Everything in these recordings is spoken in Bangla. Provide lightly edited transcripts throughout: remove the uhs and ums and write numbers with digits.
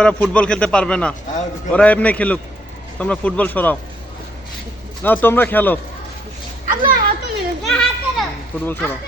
ওরা ফুটবল খেলতে পারবে না, ওরা এমনি খেলুক, তোমরা ফুটবল সরাও না, তোমরা খেলো, ফুটবল সরাও।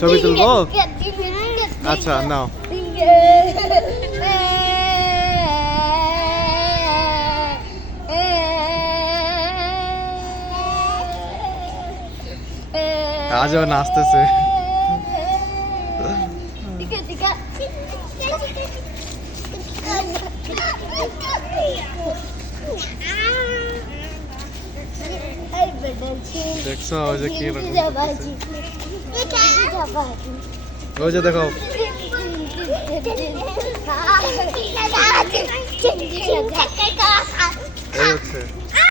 ছবি তুলবো? আচ্ছা নাও। আজও নাচতেছে। দেখছো ওই যে কি ওই যে দেখো